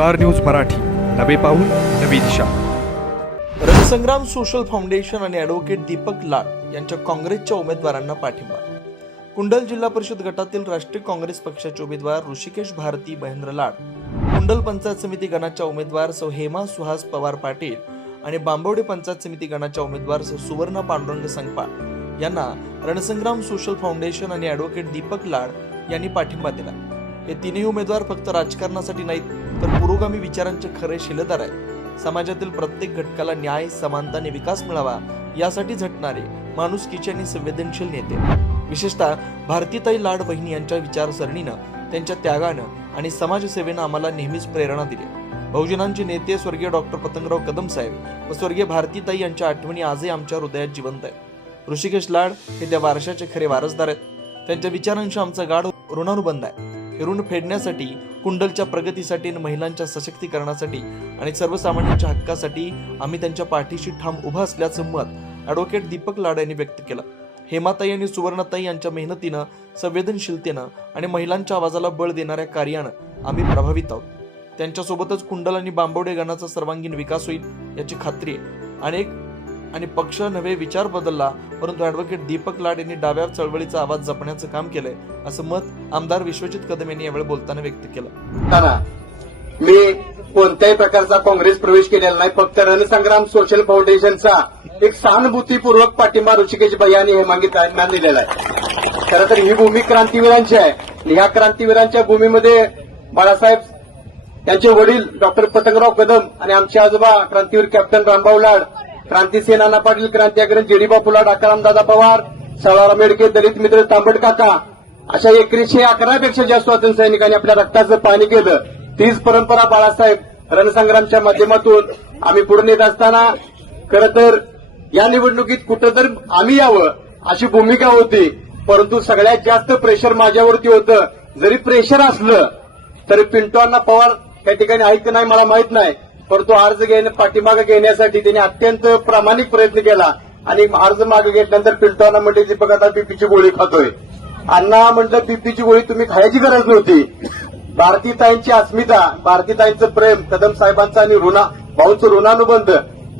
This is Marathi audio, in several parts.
Star news Marathi. नवे पाऊल नवी दिशा. रणसंग्राम सोशल फाउंडेशन आणि ॲडव्होकेट दीपक लाड यांच्या काँग्रेसच्या उमेदवारांना पाठिंबा. कुंडल जिल्हा परिषद गटातील राष्ट्रीय काँग्रेस पक्षाचे उमेदवार ऋषिकेश भारती महेंद्र लाड कुंडल पंचायत समिती गणाच्या उमेदवार सौ हेमा सुहास पवार पाटील आणि बांबवडे पंचायत समिती गणाच्या उमेदवार सौ सुवर्ण पांडुरंग संगपाळ यांना रणसंग्राम सोशल फाउंडेशन आणि ॲडव्होकेट दीपक लाड यांनी पाठिंबा दिला. हे तिन्ही उमेदवार फक्त राजकारणासाठी नाहीत तर पुरोगामी विचारांचे खरे शिलेदार आहेत. समाजातील प्रत्येक घटकाला न्याय समानता आणि विकास मिळावा यासाठी झटणारे माणुसकीचे आणि संवेदनशील नेते. विशेषतः भारतीताई लाड बहिणी यांच्या विचारसरणीनं त्यांच्या त्यागानं आणि समाजसेवेनं आम्हाला नेहमीच प्रेरणा दिली. बहुजनांचे नेते स्वर्गीय डॉक्टर पतंगराव कदम साहेब व स्वर्गीय भारतीताई यांच्या आठवणी आजही आमच्या हृदयात जिवंत आहेत. ऋषिकेश लाड हे त्या वारशाचे खरे वारसदार आहेत. त्यांच्या विचारांशी आमचा गाढ ऋणानुबंध आहे. ऋण फेडण्यासाठी कुंडलच्या प्रगतीसाठी आणि महिलांच्या सशक्तीकरणासाठी आणि सर्वसामान्यांच्या हक्कासाठी आम्ही त्यांच्या पाठीशी ठाम उभा असल्याचं मत ॲडव्होकेट दीपक लाड यांनी व्यक्त केलं. हेमाताई आणि सुवर्णताई यांच्या मेहनतीनं संवेदनशीलतेनं आणि महिलांच्या आवाजाला बळ देणाऱ्या कार्यानं आम्ही प्रभावित आहोत. त्यांच्यासोबतच कुंडल आणि बांबवडे गणाचा सर्वांगीण विकास होईल याची खात्री आहे. अनेक आणि पक्ष नवे विचार बदलला परंतु ॲडव्होकेट दीपक लाड यांनी डाव्या चळवळीचा आवाज जपण्याचं काम केलंय असं मत आमदार विश्वजित कदम यांनी यावेळी बोलताना व्यक्त केलं. मी कोणत्याही प्रकारचा काँग्रेस प्रवेश केलेला नाही फक्त रणसंग्राम सोशल फाउंडेशनचा एक सहानुभूतीपूर्वक पाठिंबा ऋषिकेश भैया हे मागितला दिलेला आहे. खरं तर ही भूमी क्रांतीवीरांची आहे आणि ह्या क्रांतीवीरांच्या भूमीमध्ये बाळासाहेब यांचे वडील डॉक्टर पतंगराव कदम आणि आमचे आजोबा क्रांतीवीर कॅप्टन रामभाऊ लाड क्रांतीसेनाना पाटील क्रांती अग्रणी जेडीबापू लाड दादा पवार सवार आंबेडकर दलित मित्र तांबट काका अशा एकशे अकरापेक्षा जास्त स्वातंत्र्य सैनिकांनी आपल्या रक्ताचं पाणी केलं. तीच परंपरा बाळासाहेब रणसंग्रामच्या माध्यमातून आम्ही पुढे नेत असताना खरं तर या निवडणुकीत कुठं तर आम्ही यावं अशी भूमिका होती परंतु सगळ्यात जास्त प्रेशर माझ्यावरती होतं. जरी प्रेशर असलं तरी पिंटो अण्णा पवार या ठिकाणी आहेत की नाही मला माहीत नाही. परंतु अर्ज घेणे पाठीमागे घेण्यासाठी त्यांनी अत्यंत प्रामाणिक प्रयत्न केला. आणि अर्ज मागे घेतल्यानंतर पिंटोना म्हणजे दीपक आता बीपीची गोळी खातोय. अण्णा म्हटलं बीपीची गोळी तुम्ही खायची गरज नव्हती. भारतीताईंची अस्मिता भारतीताईंचं प्रेम कदम साहेबांचं आणि ऋणा भाऊंचं ऋणानुबंध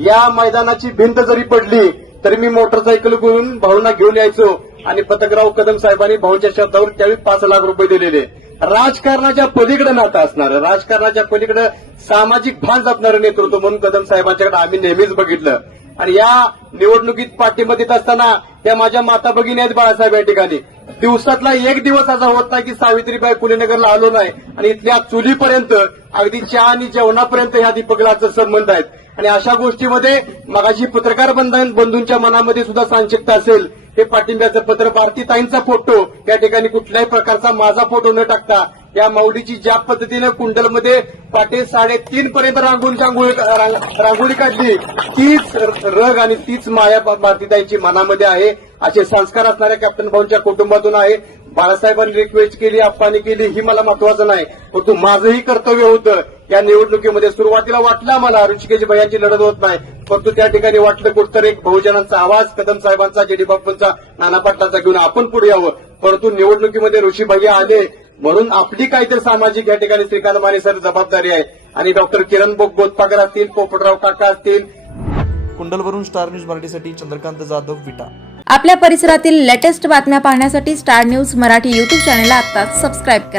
या मैदानाची भिंत जरी पडली तरी मी मोटरसायकल घेऊन भाऊंना घेऊन यायचो. आणि पतकराव कदम साहेबांनी भाऊंच्या शब्दावर त्यावेळी पाच लाख रुपये दिलेले. राजकारणाच्या पलीकडे नातं असणारं राजकारणाच्या पलीकडे सामाजिक भान जपणारं नेतृत्व म्हणून कदम साहेबांच्याकडे आम्ही नेहमीच बघितलं. आणि या निवडणुकीत पाठिंबा देत असताना त्या माझ्या माता भगिनी आहेत बाळासाहेब या ठिकाणी. दिवसातला एक दिवस असा होत नाही की सावित्रीबाई फुलेनगरला आलो नाही. आणि इथल्या चुलीपर्यंत अगदी चहा आणि जेवणापर्यंत ह्या दीपकलाचं संबंध आहेत. आणि अशा गोष्टीमध्ये मगाशी पत्रकार बंधन बंधूंच्या मनामध्ये सुद्धा सांक्षिकता असेल. हे पाठिंब्याचं पत्र भारतीताईंचा फोटो. या ठिकाणी कुठल्याही प्रकारचा माझा फोटो न टाकता या माऊलीची ज्या पद्धतीनं कुंडलमध्ये पाटे साडेतीन पर्यंत रांगोळी रांगोळी रांगोळी काढली तीच रग आणि तीच माया भारतीताईंची मनामध्ये आहे. असे संस्कार असणाऱ्या कॅप्टन भाऊंच्या कुटुंबातून आहे. बाळासाहेबांनी रिक्वेस्ट केली अप्पानी केली ही मला महत्वाचं नाही. परंतु माझंही कर्तव्य होतं. या निवडणुकीमध्ये सुरुवातीला वाटलं मला ऋषिकेश भैयांची लढत होत नाही. परंतु त्या ठिकाणी वाटलं कुठतर एक बहुजनांचा आवाज कदम साहेबांचा जेडी बाप्पांचा नाना पाटलांचा घेऊन आपण पुढे यावं. परंतु निवडणुकीमध्ये ऋषी भैया आले म्हणून आपली काहीतरी सामाजिक या ठिकाणी श्रीकांत माने सर जबाबदारी आहे. आणि डॉक्टर किरण बोग बोधपाकर असतील पोपटराव काका असतील. कुंडलवरून स्टार न्यूज मराठीसाठी चंद्रकांत जाधव विटा. आपल्या परिसरातील लेटेस्ट बातम्या पाहण्यासाठी स्टार न्यूज मराठी यूट्यूब चॅनलला आत्ताच सबस्क्राईब करा.